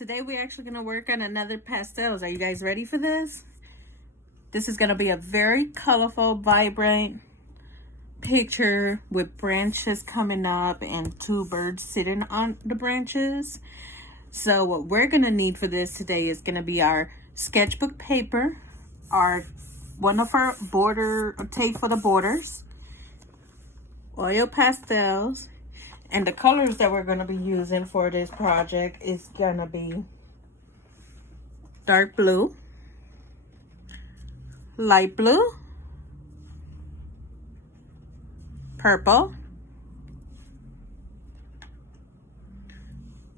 Today we're actually going to work on another pastels. Are you guys ready for this? This is going to be a very colorful, vibrant picture with branches coming up and two birds sitting on the branches. So what we're going to need for this today is going to be our sketchbook paper, one of our border tape for the borders, oil pastels, and the colors that we're going to be using for this project is going to be dark blue, light blue, purple,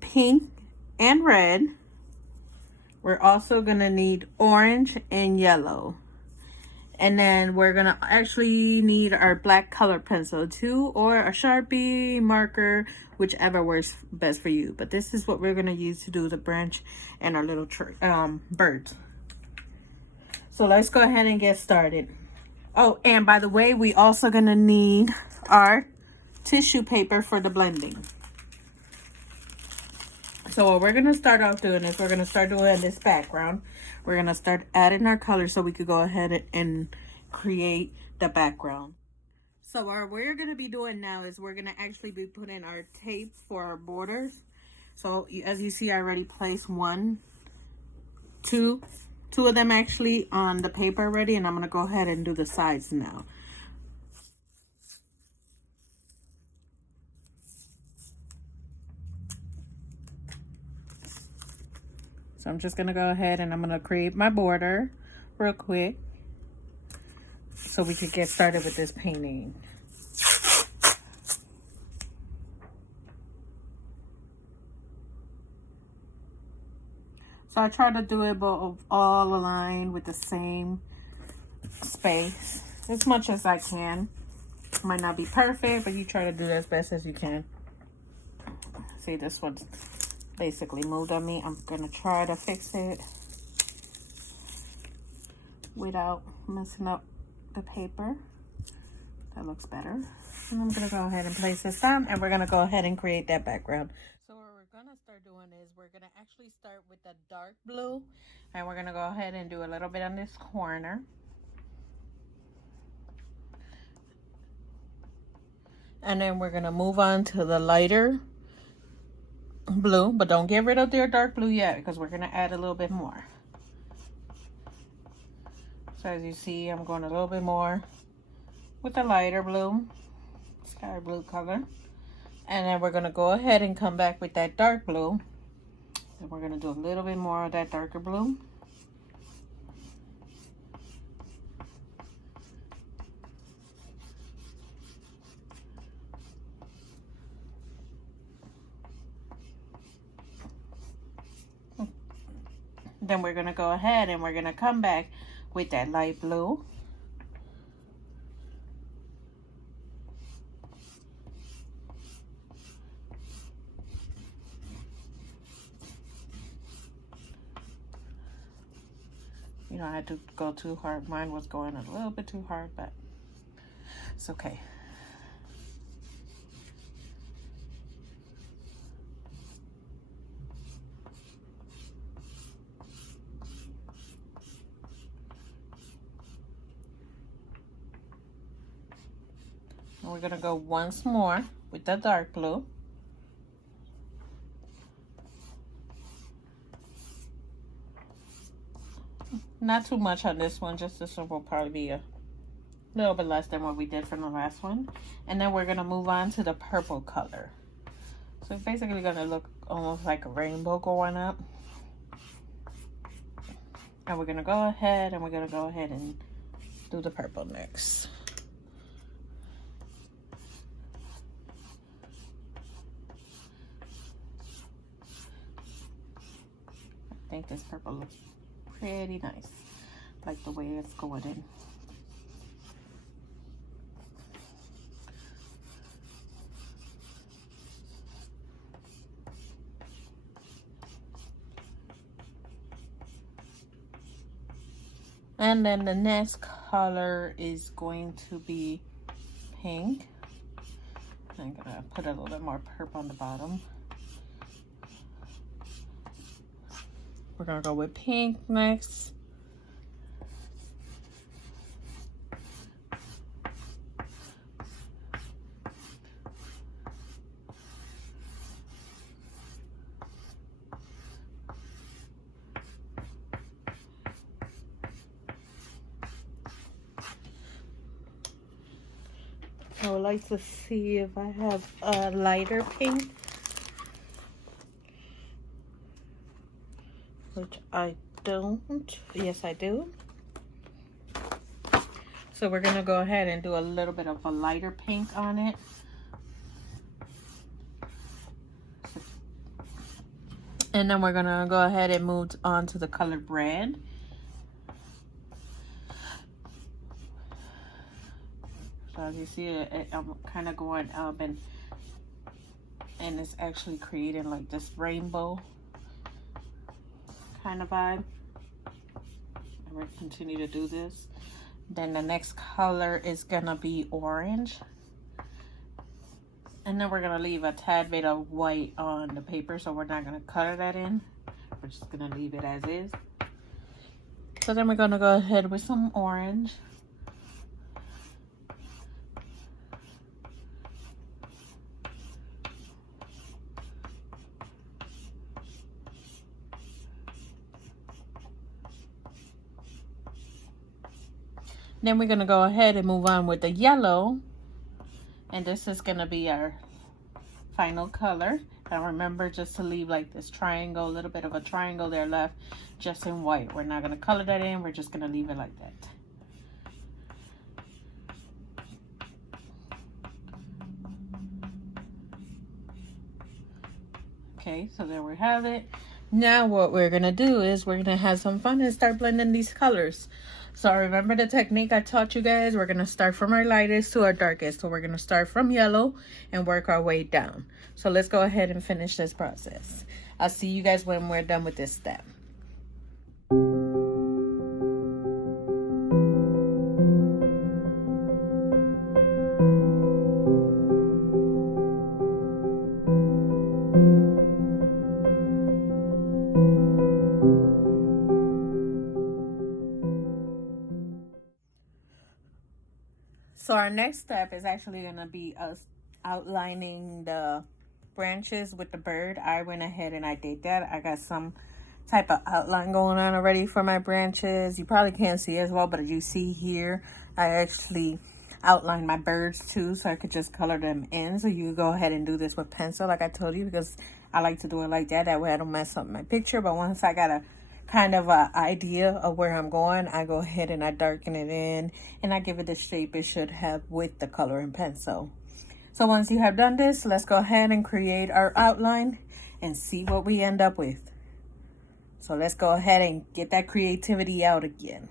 pink, and red. We're also going to need orange and yellow. And then we're going to actually need our black color pencil too, or a Sharpie marker, whichever works best for you. But this is what we're going to use to do the branch and our little birds. So let's go ahead and get started. Oh, and by the way, we also going to need our tissue paper for the blending. So what we're going to start off doing is we're going to start doing this background. We're going to start adding our colors so we could go ahead and create the background. So what we're going to be doing now is we're going to actually be putting our tape for our borders. So as you see, I already placed two of them actually on the paper already, and I'm going to go ahead and do the sides now. So I'm just going to go ahead and I'm going to create my border real quick so we could get started with this painting. So I try to do it both all aligned with the same space as much as I can. Might not be perfect, but you try to do it as best as you can. See, this one's basically moved on me. I'm gonna try to fix it without messing up the paper. That looks better. And I'm gonna go ahead and place this down, and we're gonna go ahead and create that background. So what we're gonna start doing is we're gonna actually start with the dark blue, and we're gonna go ahead and do a little bit on this corner. And then we're gonna move on to the lighter blue, but don't get rid of their dark blue yet because we're gonna add a little bit more. So as you see, I'm going a little bit more with the lighter blue, sky blue color. And then we're gonna go ahead and come back with that dark blue. And we're gonna do a little bit more of that darker blue. Then we're gonna go ahead and we're gonna come back with that light blue. You know, I had to go too hard. Mine was going a little bit too hard, but it's okay. And we're gonna go once more with the dark blue. Not too much on this one, just this one will probably be a little bit less than what we did from the last one. And then we're gonna move on to the purple color. So it's basically gonna look almost like a rainbow going up. And we're gonna go ahead and do the purple next. I think this purple looks pretty nice, like the way it's going in. And then the next color is going to be pink. I'm gonna put a little bit more purple on the bottom. We're gonna go with pink next. I would like to see if I have a lighter pink, which I don't. Yes, I do. So we're gonna go ahead and do a little bit of a lighter pink on it. And then we're gonna go ahead and move on to the colored red. So as you see, I'm kind of going up and it's actually creating like this rainbow kind of vibe. And we'll continue to do this. Then the next color is gonna be orange. And then we're gonna leave a tad bit of white on the paper, so we're not gonna color that in. We're just gonna leave it as is. So then we're gonna go ahead with some orange. Then we're gonna go ahead and move on with the yellow. And this is gonna be our final color. And remember just to leave like this triangle, a little bit of a triangle there left, just in white. We're not gonna color that in, we're just gonna leave it like that. Okay, so there we have it. Now what we're gonna do is we're gonna have some fun and start blending these colors. So remember the technique I taught you guys? We're gonna start from our lightest to our darkest. So we're gonna start from yellow and work our way down. So let's go ahead and finish this process. I'll see you guys when we're done with this step. So our next step is actually going to be us outlining the branches with the bird. I went ahead and I did that. I got some type of outline going on already for my branches. You probably can't see as well, but as you see here, I actually outlined my birds too, so I could just color them in. So you go ahead and do this with pencil like I told you, because I like to do it like that. That way I don't mess up my picture. But once I got a kind of a idea of where I'm going, I go ahead and I darken it in and I give it the shape it should have with the coloring pencil. So once you have done this, let's go ahead and create our outline and see what we end up with. So let's go ahead and get that creativity out again.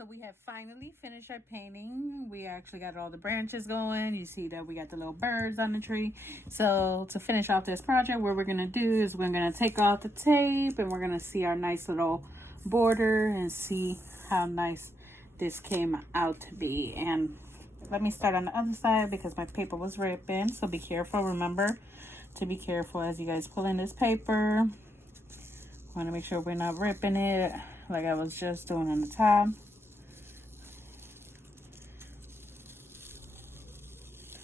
So we have finally finished our painting. We actually got all the branches going. You see that we got the little birds on the tree. So to finish off this project, what we're gonna do is we're gonna take off the tape and we're gonna see our nice little border and see how nice this came out to be. And let me start on the other side because my paper was ripping. So be careful, remember to be careful as you guys pull in this paper. Want to make sure we're not ripping it like I was just doing on the top.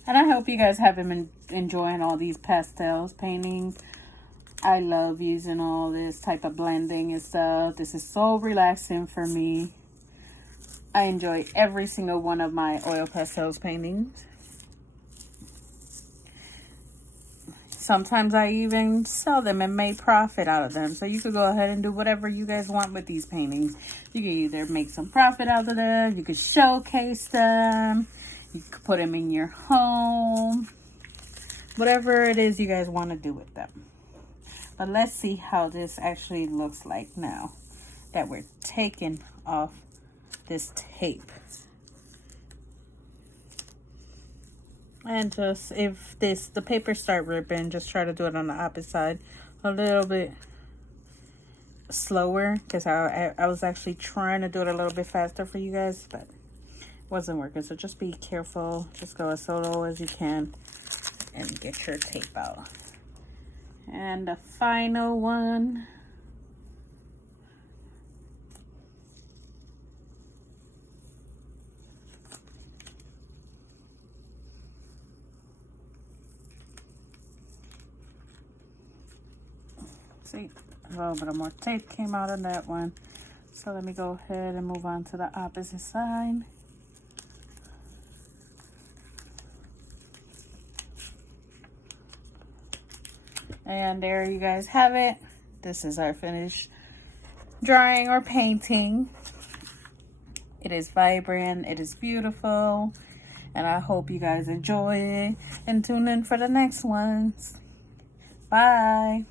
And I hope you guys have been enjoying all these pastels paintings. I love using all this type of blending and stuff. This is so relaxing for me. I enjoy every single one of my oil pastels paintings. Sometimes I even sell them and make profit out of them. So you could go ahead and do whatever you guys want with these paintings. You can either make some profit out of them. You could showcase them. You could put them in your home. Whatever it is you guys want to do with them. But let's see how this actually looks like now that we're taking off this tape. And just, if the paper start ripping, just try to do it on the opposite side a little bit slower, because I was actually trying to do it a little bit faster for you guys, but it wasn't working. So just be careful. Just go as slow as you can and get your tape out. And the final one. See, a little bit of more tape came out of that one. So let me go ahead and move on to the opposite side. And there you guys have it. This is our finished drawing or painting. It is vibrant, it is beautiful, and I hope you guys enjoy it and tune in for the next ones. Bye.